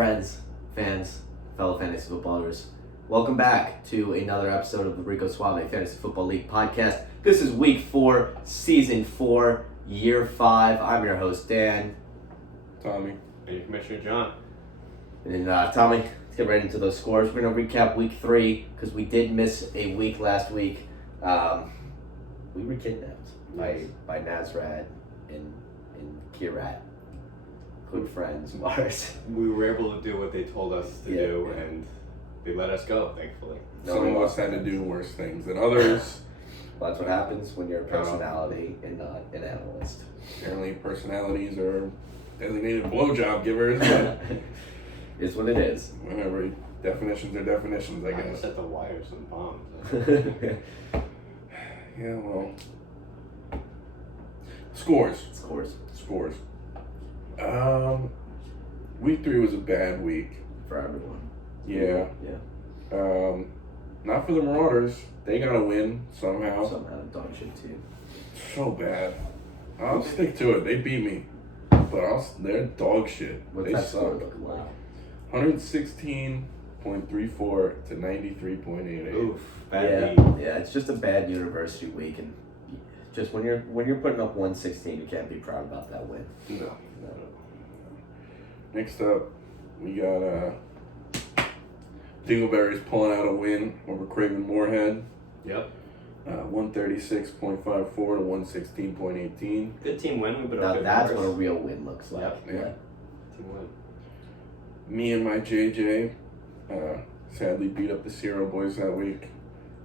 Friends, fans, fellow fantasy footballers, welcome back to another episode of the Rico Suave Fantasy Football League podcast. This is week 4, season 4, year 5. I'm your host, Dan. Tommy. And your Commissioner John. And Tommy, let's get right into those scores. We're going to recap week 3 because we did miss a week last week. We were kidnapped by Nazrad and Kirat. Good friends of ours. We were able to do what they told us to do, and they let us go, thankfully. Some of us had to do worse things than others. Well, that's what happens when you're a personality and not an analyst. Apparently personalities are designated blowjob givers, but It's what it is. whatever. Definitions are definitions, I I guess. set the wires and bombs. Yeah, well. Scores. Scores Week 3 was a bad week. for everyone. Yeah. Not for the Marauders. They got a win somehow. Somehow dog shit too. So bad. I'll stick to it. They beat me. But they're dog shit. What's They that score suck. looking like? 116.34 to 93.88. Oof, bad Yeah, beat. yeah, it's just a bad university week, and just when you're putting up 116, you can't be proud about that win. No. Next up, we got Dingleberry's pulling out a win over Craven Moorhead. Yep. 136.54 to 116.18. Good team win. We've been Now okay that's for what a us. real win looks like. Yep. Yeah. Team win. Me and my JJ sadly beat up the Sierra boys that week.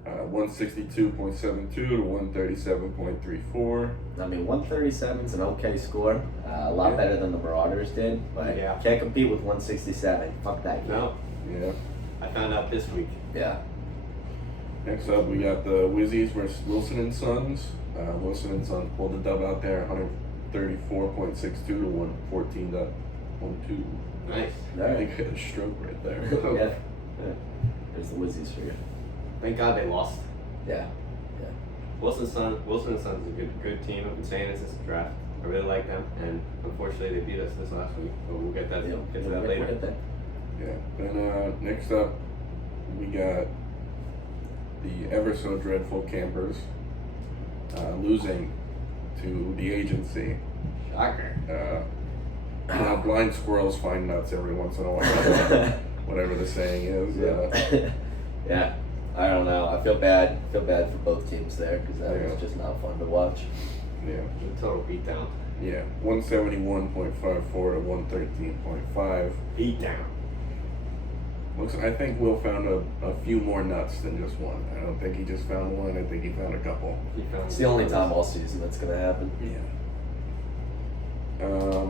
162.72 to 137.34. I mean, 137 is an okay score. A lot Yeah. better than the Marauders did, but Yeah. can't compete with 167. Fuck that game. No, Yeah. I found out this week. Yeah. Next up, we got the Wizzies versus Wilson and Sons. Wilson and Sons pulled the dub out there, 134.62 to 114.12. Nice. All I right. think I had a stroke right there. Yeah. There's the Wizzies for you. Thank God they lost. Yeah. Wilson and Sons is a good team. I've been saying it since the draft. I really like them, and unfortunately they beat us this last week. But we'll get to that We'll later. get there. Yeah. Then next up, we got the ever so dreadful Campers losing to the agency. Shocker. Blind squirrels find nuts every once in a while. Whatever the saying is. Yeah. I don't know. I feel bad. For both teams there because that Yeah. was just not fun to watch. Yeah. A total beatdown. Yeah. 171.54 to 113.5. Beatdown. I think Will found a few more nuts than just one. I don't think he just found one. I think he found a couple. It's the only time all season that's gonna happen. Yeah.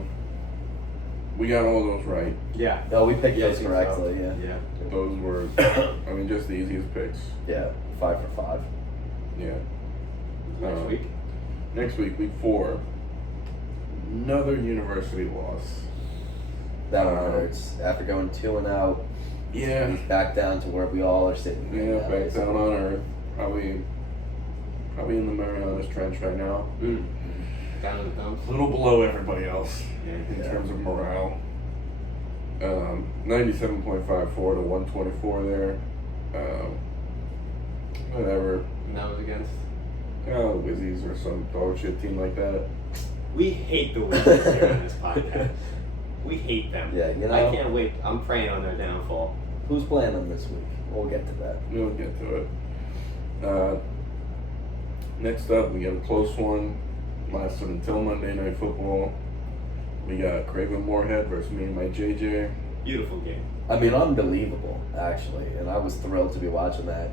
We got all those right. Yeah. No, we picked Yeah, I those think correctly. so. Yeah. Those were, just the easiest picks. Yeah. 5 for 5. Yeah. Next week. Next week, week 4. Another university loss. That one hurts. After going 2-0, Yeah. he's back down to where we all are sitting. right Yeah, now, back basically. down on earth. Probably in the Marianas Trench right now. Down in the dumps. A little below everybody else in Yeah. terms of morale. 97.54 to 124 there. Whatever. And that was against. The Wizzies or some dog shit team like that. We hate the Wizards here on this podcast. We hate them. Yeah, you know. I can't wait. I'm praying on their downfall. Who's playing them this week? We'll get to that. We'll get to it. Next up, we got a close one. Lasted until Monday Night Football. We got Craven Moorhead versus me and my JJ. Beautiful game. I mean, unbelievable, actually. And I was thrilled to be watching that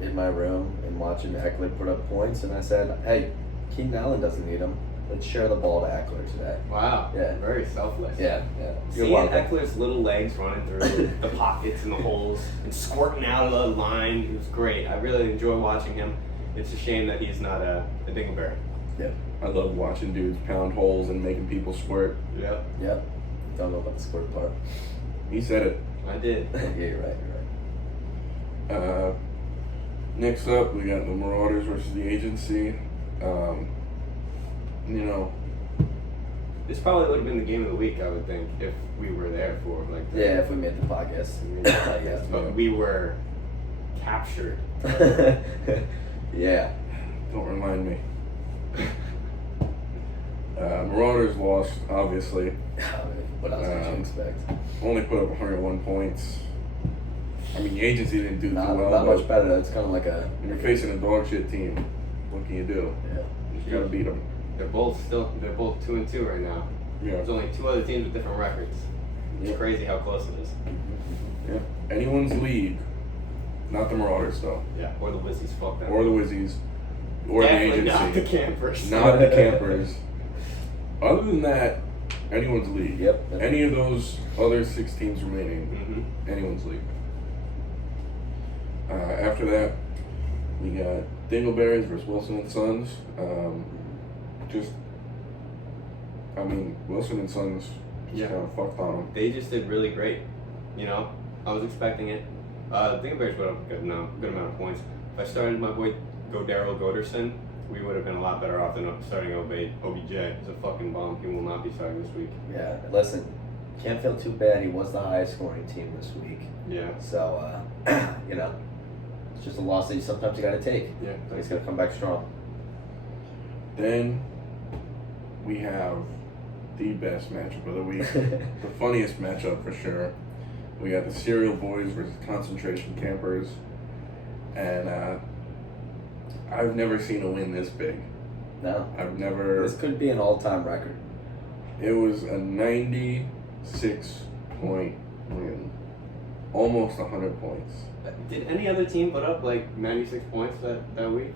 in my room and watching Eckler put up points. And I said, hey, Keenan Allen doesn't need them. Let's share the ball to Eckler today. Wow. Yeah. Very selfless. Yeah. You're Seeing welcome. Eckler's little legs running through the pockets and the holes and squirting out of the line, it was great. I really enjoy watching him. It's a shame that he's not a Dingleberry. Yeah. I love watching dudes pound holes and making people squirt. Yep. Don't know about the squirt part. He said it. I did. Yeah, you're right. Next up, we got the Marauders versus the Agency. This probably would have been the game of the week, I would think, if we were there for like. Yeah, if we made the podcast. But we were captured. Yeah. Don't remind me. Marauders lost, obviously. What else did you expect? Only put up 101 points. I mean, the agency didn't do too well. Not much better. It's kind of like a. When you're facing a dog shit team, what can you do? Yeah. You just gotta beat them. They're both 2-2 right now. Yeah. There's only 2 other teams with different records. It's Yeah. crazy how close it is. Yeah. Anyone's league, not the Marauders though, Yeah. Or the Wizzies, fuck them. or the Wizzies, or Definitely the agency. not the Campers. Not the Campers. Other than that, anyone's league. Yep. Any of those other 6 teams remaining, Mm-hmm. anyone's league. After that, we got Dingleberries versus Wilson and Sons. Wilson and Sons just kind of fucked on them. They just did really great. You know, I was expecting it. I think the Bears put up a good amount of points. If I started my boy Daryl Goderson, we would have been a lot better off than starting OBJ. He's a fucking bomb. He will not be starting this week. Yeah. Listen, can't feel too bad. He was the highest scoring team this week. Yeah. So, you know, it's just a loss that sometimes you got to take. Yeah. So he's going to come back strong. Then we have the best matchup of the week. The funniest matchup for sure. We got the Cereal Boys versus Concentration Campers. And I've never seen a win this big. No. I've never. This could be an all-time record. It was a 96-point win. Almost 100 points. Did any other team put up like 96 points that week?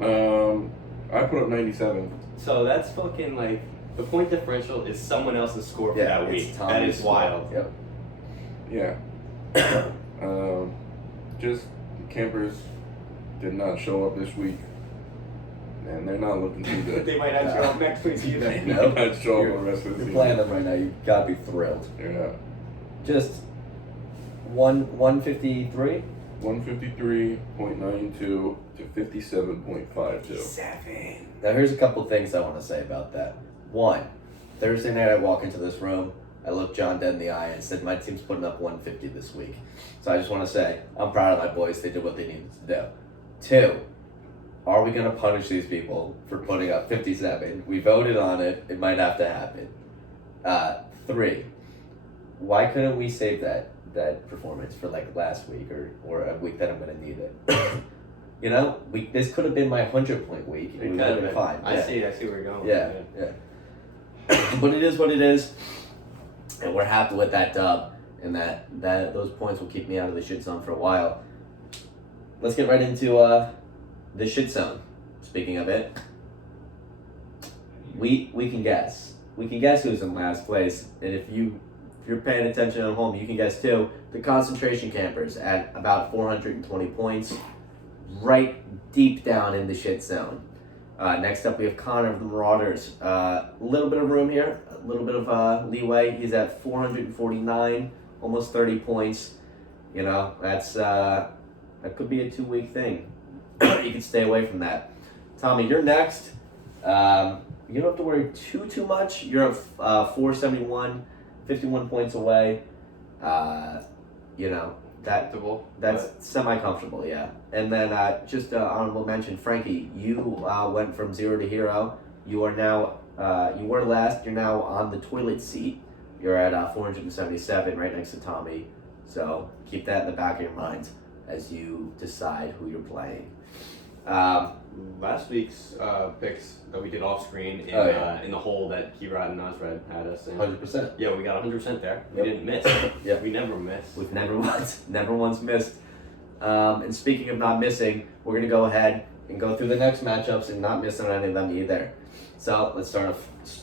I put up 97. So that's fucking like the point differential is someone else's score for that it's week. Tommy's That is score. wild. Yep. Yeah. Just Campers did not show up this week. And they're not looking too good. They might not show up next week either. They might not show up the rest of the You're season. playing them right now. You got to be thrilled. Yeah. Just 153. 153.92 to 57.52. 7. Now here's a couple things I want to say about that. One, Thursday night I walk into this room, I look John dead in the eye and said my team's putting up 150 this week. So I just want to say I'm proud of my boys. They did what they needed to do. 2, are we going to punish these people for putting up 57? We voted on it. It might have to happen. 3, why couldn't we save that performance for like last week or a week that I'm going to need it? You know, this could have been my 100-point week. It would could have been been. fine. I see where you're going. Yeah. But it is what it is, and we're happy with that dub, and that those points will keep me out of the shit zone for a while. Let's get right into the shit zone. Speaking of it, we can guess. We can guess who's in last place, and if you're paying attention at home, you can guess too. The Concentration Campers at about 420 points, right deep down in the shit zone. Next up, we have Connor of the Marauders. A little bit of room here, a little bit of leeway. He's at 449, almost 30 points. You know, that could be a 2-week thing. You can stay away from that. Tommy, you're next. You don't have to worry too much. You're at 471, 51 points away. You know, that's semi-comfortable, yeah. And then just honorable mention, Frankie, you went from 0 to hero. You are now, you were last, you're now on the toilet seat. You're at 477, right next to Tommy. So keep that in the back of your mind as you decide who you're playing. Last week's picks that we did off screen in the hole that Keyrod and Nosred had us in. 100%. Yeah, we got 100% there. We Yep. didn't miss. Yep. We never miss. We've never once missed. And speaking of not missing, we're going to go ahead and go through the next matchups and not miss on any of them either. So let's start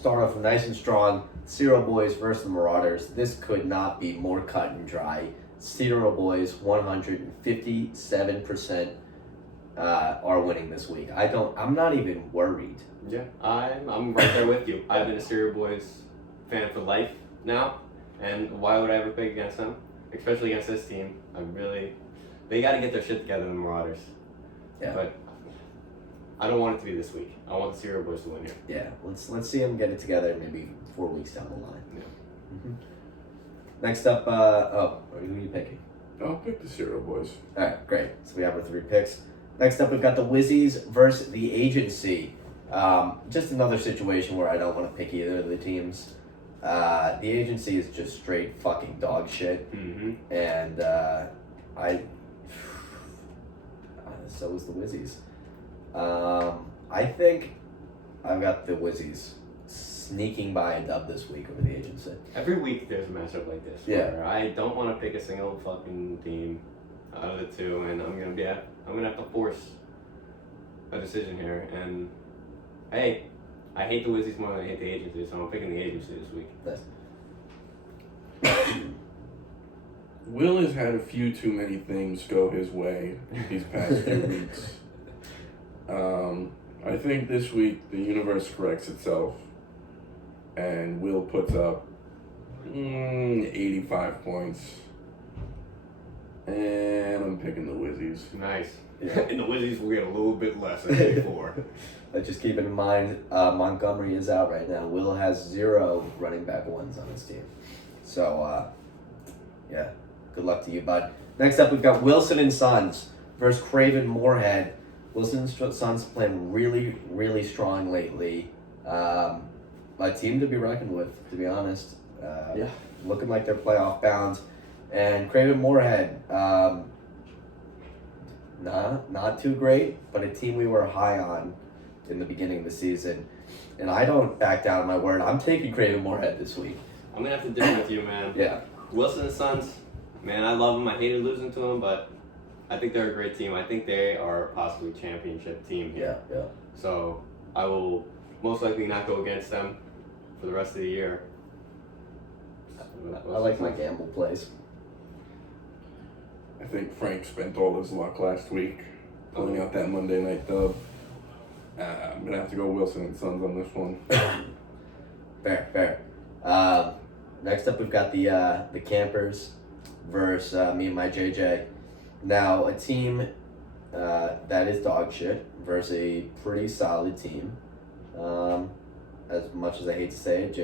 off nice and strong. Cereal Boys versus the Marauders. This could not be more cut and dry. Cereal Boys 157% are winning this week. I'm not even worried. Yeah, I'm right there with you. I've been a Cereal Boys fan for life now, and why would I ever pick against them? Especially against this team. They got to get their shit together, the Marauders. Yeah. But I don't want it to be this week. I want the Cereal Boys to win here. Yeah, let's see them get it together maybe 4 weeks down the line. Yeah. Mm-hmm. Next up, who are you picking? I'll pick the Cereal Boys. All right, great. So we have our 3 picks. Next up, we've got the Wizzies versus the Agency. Just another situation where I don't want to pick either of the teams. The Agency is just straight fucking dog shit, and so is the Wizzies. I think I've got the Wizzies sneaking by a dub this week over the Agency. Every week there's a matchup like this. Yeah. Where I don't want to pick a single fucking team out of the two, and I'm gonna have to force a decision here. And hey, I hate the Wizzies more than I hate the Agency, so I'm picking the Agency this week. Nice. Will has had a few too many things go his way these past few weeks. I think this week the universe corrects itself, and Will puts up 85 points. And I'm picking the Wizzies. Nice. Yeah. And the Wizzies will get a little bit less than 84. Just keep in mind, Montgomery is out right now. Will has 0 running back ones on his team. So, yeah, good luck to you, bud. Next up, we've got Wilson and Sons versus Craven Moorhead. Wilson and Sons playing really, really strong lately. A team to be reckoned with, to be honest. Yeah. Looking like they're playoff bound. And Craven Moorhead, not too great, but a team we were high on in the beginning of the season. And I don't back down on my word. I'm taking Craven Moorhead this week. I'm gonna have to differ with you, man. Yeah. Wilson and Sons, man, I love them. I hated losing to them, but I think they're a great team. I think they are possibly a championship team here. Yeah. So I will most likely not go against them for the rest of the year. I like my gamble plays. I think Frank spent all his luck last week pulling out that Monday night dub. I'm going to have to go Wilson and Sons on this one. Fair. Next up, we've got the Campers versus me and my JJ. Now, a team that is dog shit versus a pretty solid team. As much as I hate to say it,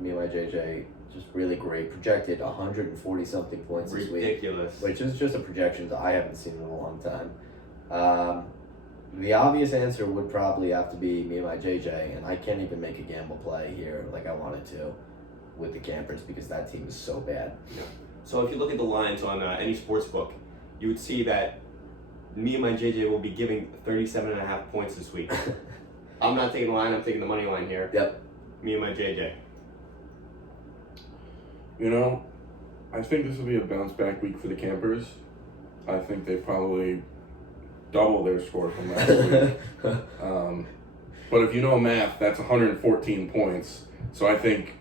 me and my JJ, just really great. Projected 140 something points this week. Ridiculous. Which is just a projection that I haven't seen in a long time. The obvious answer would probably have to be me and my JJ, and I can't even make a gamble play here like I wanted to with the Campers because that team is so bad. Yeah. So if you look at the lines on any sports book, you would see that me and my JJ will be giving 37.5 points this week. I'm not taking the line, I'm taking the money line here. Yep. Me and my JJ. You know, I think this will be a bounce back week for the Campers. I think they probably double their score from last week. But if you know math, that's 114 points. So I think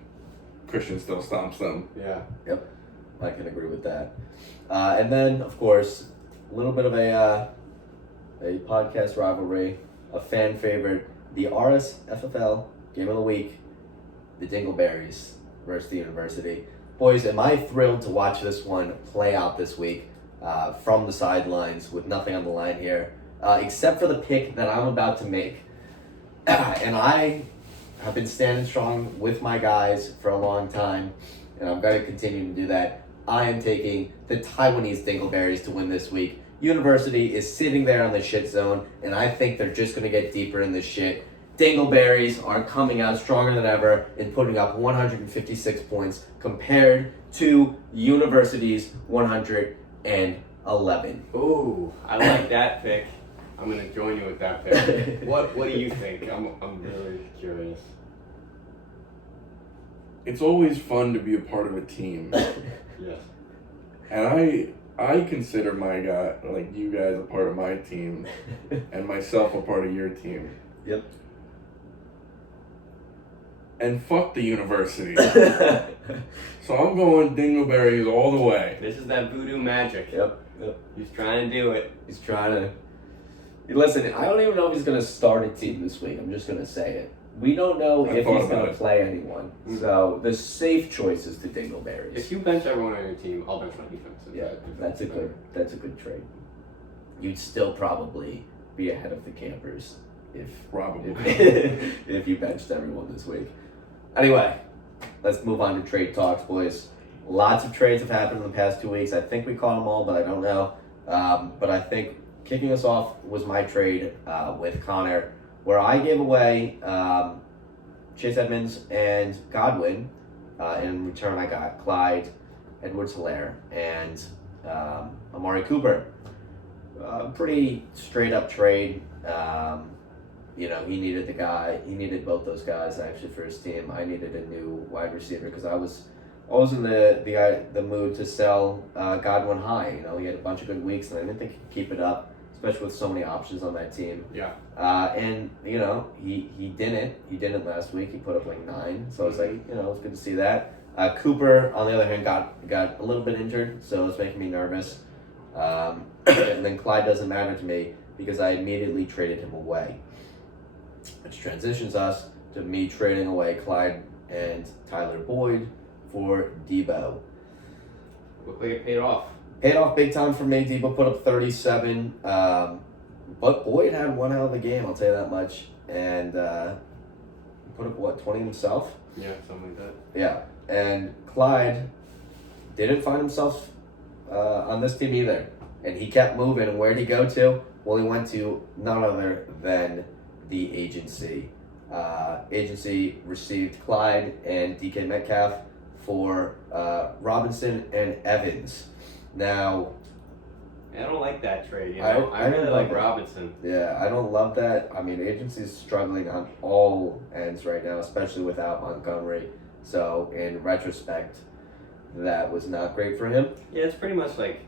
Christian still stomps them. Yeah. Yep. I can agree with that. And then, of course, a little bit of a podcast rivalry, a fan favorite, the rsffl game of the week, the Dingleberries versus the University. Boys, am I thrilled to watch this one play out this week from the sidelines with nothing on the line here, except for the pick that I'm about to make. And I have been standing strong with my guys for a long time, and I'm going to continue to do that. I am taking the Taiwanese Dingleberries to win this week. University is sitting there on the shit zone, and I think they're just going to get deeper in the shit. Dingleberries are coming out stronger than ever and putting up 156 points compared to University's 111. Ooh, I like that pick. I'm gonna join you with that pick. What do you think? I'm really curious. It's always fun to be a part of a team. Yes. And I consider my guy, like you guys, a part of my team, and myself a part of your team. Yep. And fuck the University. So I'm going Dingleberries all the way. This is that voodoo magic. Yep. He's trying to do it. He's trying to... Listen, I don't even know if he's going to start a team this week. I'm just going to say it. We don't know if he's going to play anyone. Mm-hmm. So the safe choice is the Dingleberries. If you bench everyone on your team, I'll bench my defense. Yeah, that's a good trade. You'd still probably be ahead of the Campers Probably. if you benched everyone this week. Anyway, let's move on to trade talks, boys. Lots of trades have happened in the past 2 weeks. I think we caught them all, but I don't know. But I think kicking us off was my trade with Connor, where I gave away Chase Edmonds and Godwin. In return, I got Clyde, Edwards-Helaire, and Amari Cooper. Pretty straight up trade. He needed both those guys actually for his team. I needed a new wide receiver because I was in the mood to sell Godwin high. He had a bunch of good weeks, and I didn't think he'd keep it up, especially with so many options on that team. Yeah. He didn't. He didn't last week. He put up like 9. So I was like, it was good to see that. Cooper, on the other hand, got a little bit injured, so it's making me nervous. And then Clyde doesn't matter to me because I immediately traded him away, which transitions us to me trading away Clyde and Tyler Boyd for Debo. Looked like it paid off. Paid off big time for me. Debo put up 37, but Boyd had one hell of a game, I'll tell you that much. And put up, 20 himself? Yeah, something like that. Yeah, and Clyde didn't find himself on this team either. And he kept moving, and where'd he go to? Well, he went to none other than the agency. Agency received Clyde and DK Metcalf for Robinson and Evans. Now, I don't like that trade. I really don't like love it. Robinson. Yeah, I don't love that. I mean, agency's struggling on all ends right now, especially without Montgomery. So, in retrospect, that was not great for him. Yeah, it's pretty much like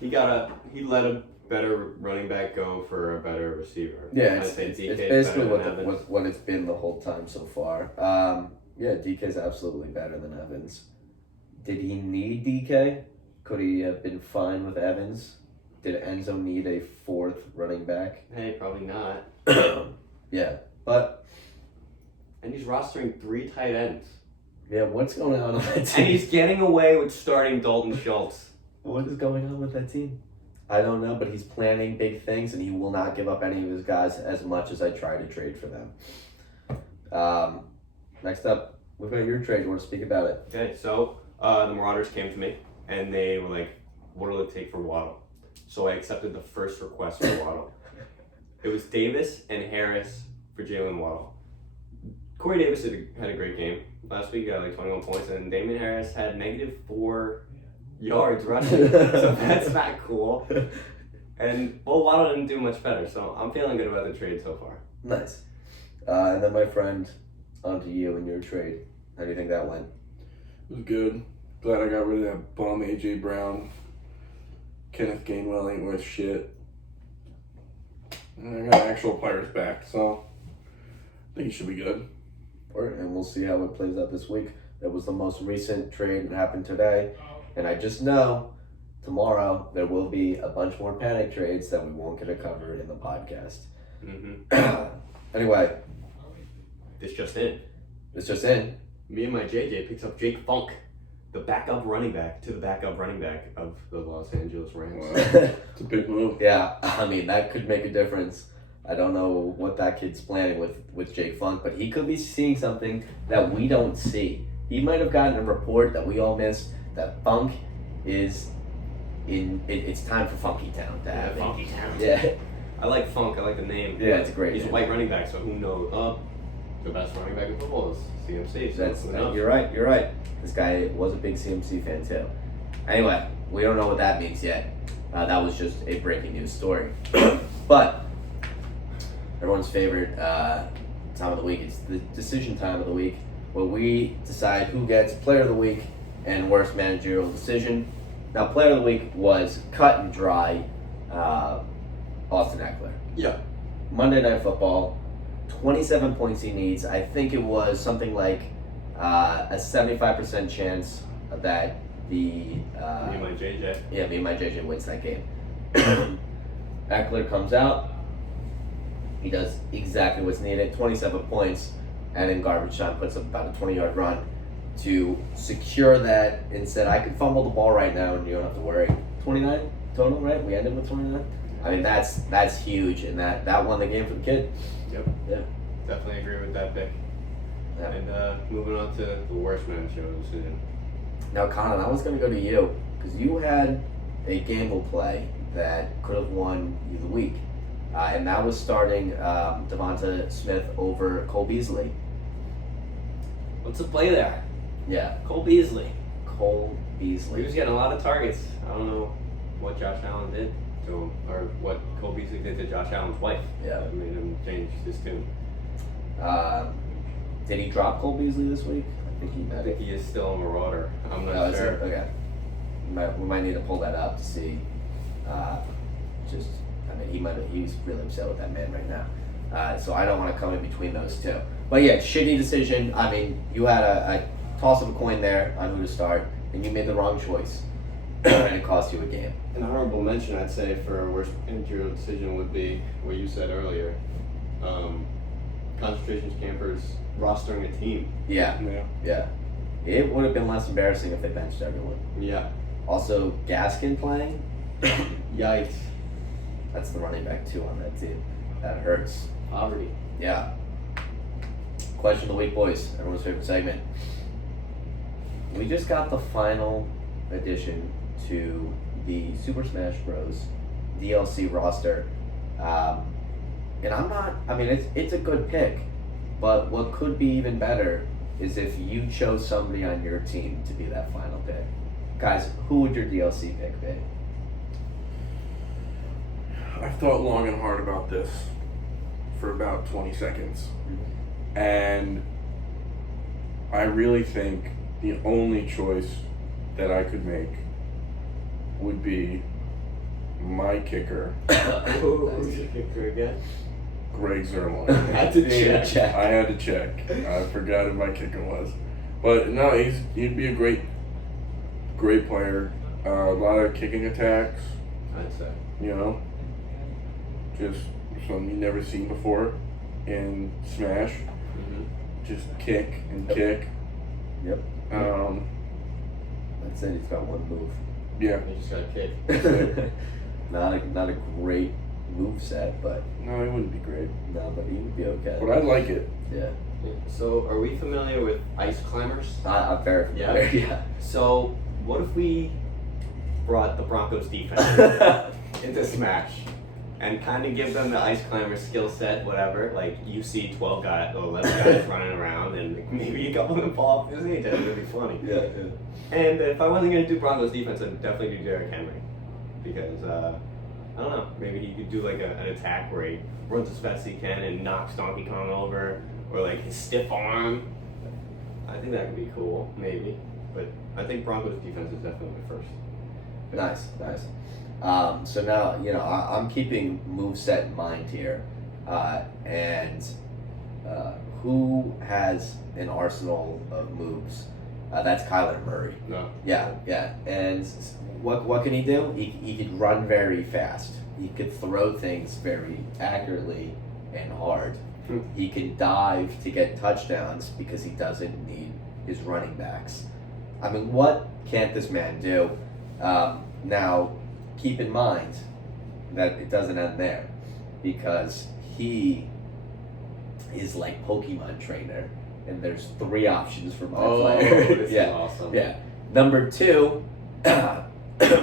he let a better running back go for a better receiver. Yeah, I'd say DK it's is basically better than Evans. what it's been the whole time so far. Yeah, DK's absolutely better than Evans. Did he need DK? Could he have been fine with Evans? Did Enzo need a 4th running back? Hey, probably not. Yeah, but And he's rostering 3 tight ends. yeah, what's going on that team? And he's getting away with starting Dalton Schultz. What is going on with that team? I don't know, but he's planning big things, and he will not give up any of his guys as much as I try to trade for them. Next up, we've got your trade. You want to speak about it? Okay, so the Marauders came to me, and they were like, what will it take for Waddle? So I accepted the first request for Waddle. It was Davis and Harris for Jalen Waddle. Corey Davis had a great game. Last week he got like 21 points, and Damian Harris had -4 yards rushing. So that's not cool. And Waddle didn't do much better, so I'm feeling good about the trade so far. Nice. And then my friend, onto you and your trade. How do you think that went? It was good. Glad I got rid of that bum AJ Brown. Kenneth Gainwell ain't worth shit. And I got actual players back, so I think he should be good. And we'll see how it plays out this week. That was the most recent trade that happened today. And I just know tomorrow there will be a bunch more panic trades that we won't get to cover in the podcast. Mm-hmm. Anyway. This just in. It's just in. Me and my JJ picks up Jake Funk, the backup running back to the backup running back of the Los Angeles Rams. Wow. It's a big move. Yeah, I mean, that could make a difference. I don't know what that kid's planning with Jake Funk, but he could be seeing something that we don't see. He might have gotten a report that we all missed that Funk is it's time for Funky Town to have Funky Town. Yeah. I like Funk. I like the name. Yeah, it's a great He's name. a white running back, so who knows? The best running back in football is CMC. So You're right. This guy was a big CMC fan too. Anyway, we don't know what that means yet. That was just a breaking news story. But everyone's favorite time of the week. It's the decision time of the week, where we decide who gets player of the week and worst managerial decision. Now, player of the week was cut and dry Austin Eckler. Yeah. Monday Night Football, 27 points he needs. I think it was something like a 75% chance that me and my JJ wins that game. Eckler comes out. He does exactly what's needed, 27 points, and in garbage time puts up about a 20-yard run to secure that and said, I can fumble the ball right now and you don't have to worry. 29 total, right? We ended with 29? I mean, that's huge, and that won the game for the kid. Yep. Yeah. Definitely agree with that pick. Yeah. And moving on to the worst matchup decision. Now, Conan, I was going to go to you because you had a gamble play that could have won you the week, and that was starting Devonta Smith over Cole Beasley. What's the play there? Yeah, Cole Beasley. Cole He Beasley. was getting a lot of targets. I don't know what Josh Allen did to him, or what Cole Beasley did to Josh Allen's wife. Yeah. That made him change his tune. Did he drop Cole Beasley this week? I think he I might. think he is still a marauder. I'm not Oh, is sure. it? Okay. We might need to pull that up to see. He's really upset with that man right now. So I don't want to come in between those two. But yeah, shitty decision. I mean, you had a toss of a coin there on who to start, and you made the wrong choice, and it cost you a game. An honorable mention, I'd say, for a worst managerial decision would be what you said earlier. Concentration campers rostering a team. Yeah, Yeah. yeah. It would have been less embarrassing if they benched everyone. Yeah. Also, Gaskin playing. Yikes. That's the running back too on that team. That hurts. Poverty. Yeah. Question of the week, boys. Everyone's favorite segment. We just got the final addition to the Super Smash Bros. DLC roster. And it's a good pick. But what could be even better is if you chose somebody on your team to be that final pick. Guys, who would your DLC pick be? I've thought long and hard about this for about 20 seconds. And I really think the only choice that I could make would be my kicker, Kicker again. Greg Zerline. Had to check. I had to check. I forgot who my kicker was. But no, he'd be a great player. A lot of kicking attacks, I'd say. you know. Just something you've never seen before in Smash. Mm-hmm. Just kick and kick. Yep. That's it. He's got one move. Yeah. He just got kicked. not a great move set, but No, it wouldn't be great. no, but he would be okay. But I'd like it. Yeah. So, are we familiar with ice climbers? I'm very familiar. Yeah. So, what if we brought the Broncos defense into Smash and kind of give them the ice climber skill set, whatever? Like, you see 12 guys or 11 guys running around, and maybe a couple of them fall off the stage. That would be funny. Yeah. And if I wasn't going to do Broncos defense, I'd definitely do Derrick Henry. Because, I don't know, maybe he could do like an attack where he runs as fast as he can and knocks Donkey Kong over, or like his stiff arm. I think that could be cool, maybe. But I think Broncos defense is definitely my first. Nice. So now, I'm keeping moveset in mind here. And who has an arsenal of moves? That's Kyler Murray. No. Yeah. And what can he do? He could run very fast. He could throw things very accurately and hard. He can dive to get touchdowns because he doesn't need his running backs. I mean, what can't this man do? Now, keep in mind that it doesn't end there, because he is like Pokemon trainer, and there's 3 options for my player. This Yeah. is awesome. Yeah. Number 2,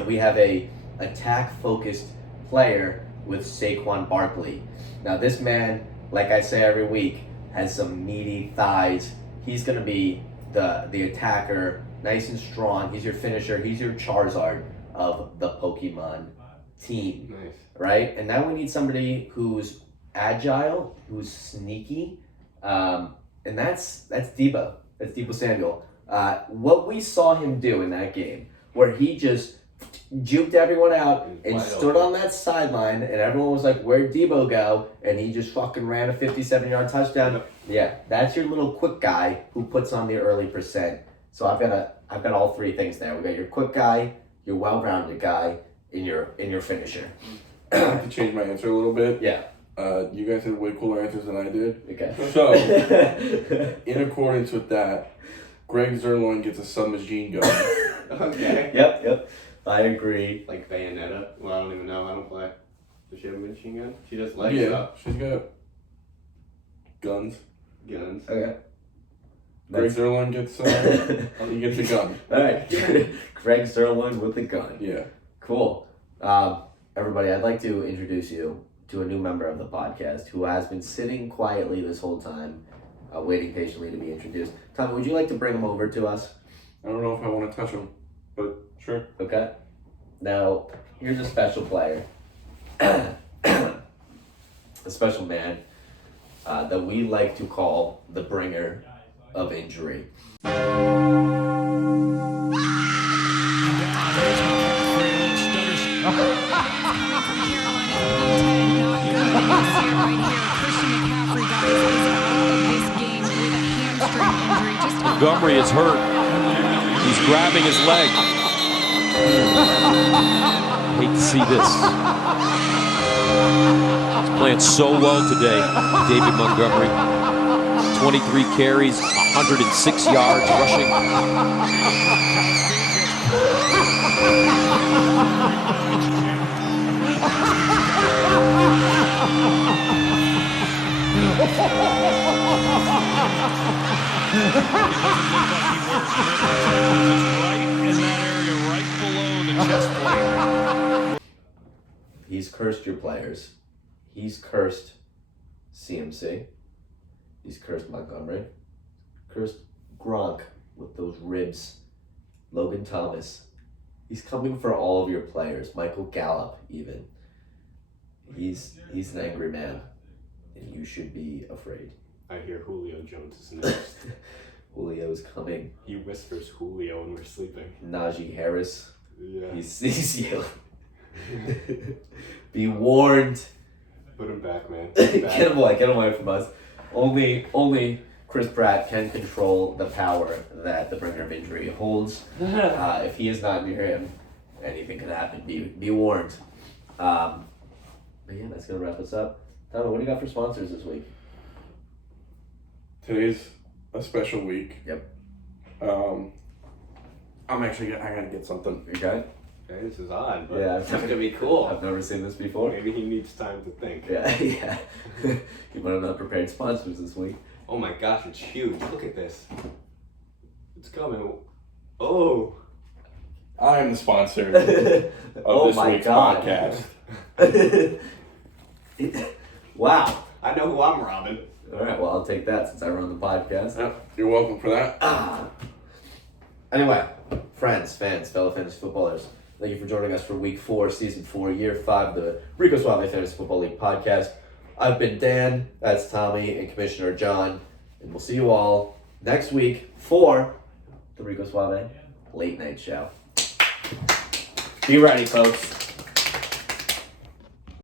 we have a attack-focused player with Saquon Barkley. Now, this man, like I say every week, has some meaty thighs. He's going to be the attacker, nice and strong. He's your finisher. He's your Charizard of the Pokemon team, Nice. right? And now we need somebody who's agile, who's sneaky, and that's Debo. That's Debo Samuel. What we saw him do in that game, where he just juked everyone out and Wide stood open. on that sideline, and everyone was like, "Where'd Debo go?" And he just fucking ran a 57-yard touchdown. Yep. Yeah, that's your little quick guy who puts on the early percent. So I've got all 3 things there. We got your quick guy, your well-rounded guy, and your finisher. I have to change my answer a little bit. Yeah. You guys had way cooler answers than I did. Okay. So, in accordance with that, Greg Zerline gets a submachine gun. Okay. Yep. I agree. Like Bayonetta? Well, I don't even know. I don't play. Does she have a machine gun? She just legs Yeah, up. she's got guns. Guns. Okay. Greg Zerline gets he gets a gun. All right. Greg Zerline with the gun. Yeah. Cool. Everybody, I'd like to introduce you to a new member of the podcast who has been sitting quietly this whole time, waiting patiently to be introduced. Tommy, would you like to bring him over to us? I don't know if I want to touch him, but sure. Okay. Now, here's a special player. A special man that we like to call the bringer of injury. Montgomery is hurt. He's grabbing his leg. Hate to see this. He's playing so well today, David Montgomery. 23 carries, 106 yards rushing. He's cursed your players. He's cursed CMC. He's cursed Montgomery. Cursed Gronk with those ribs. Logan Thomas. He's coming for all of your players. Michael Gallup, even. He's an angry man, and you should be afraid. I hear Julio Jones is next. Julio's coming. He whispers Julio when we're sleeping. Najee Harris. Yeah. He's yelling. Be warned. Put him back, man. Get him away from us. Only Chris Pratt can control the power that the bringer of injury holds. If he is not near him, anything can happen. Be warned. But yeah, that's gonna wrap us up. Tommy, what do you got for sponsors this week? Today's a special week. Yep. I gotta get something. You got it? Okay, this is odd, but Yeah, it's gonna be cool. I've never seen this before. Maybe he needs time to think. Yeah. You might have not prepared sponsors this week. Oh my gosh, it's huge. Look at this. It's coming. Oh. I am the sponsor of this week's podcast. Wow. I know who I'm robbing. All right, well, I'll take that since I run the podcast. Yep, you're welcome for that. Anyway, friends, fans, fellow fantasy footballers, thank you for joining us for Week 4, Season 4, Year 5 of the Rico Suave Fantasy Football League podcast. I've been Dan, that's Tommy, and Commissioner John, and we'll see you all next week for the Rico Suave Late Night Show. Be ready, folks.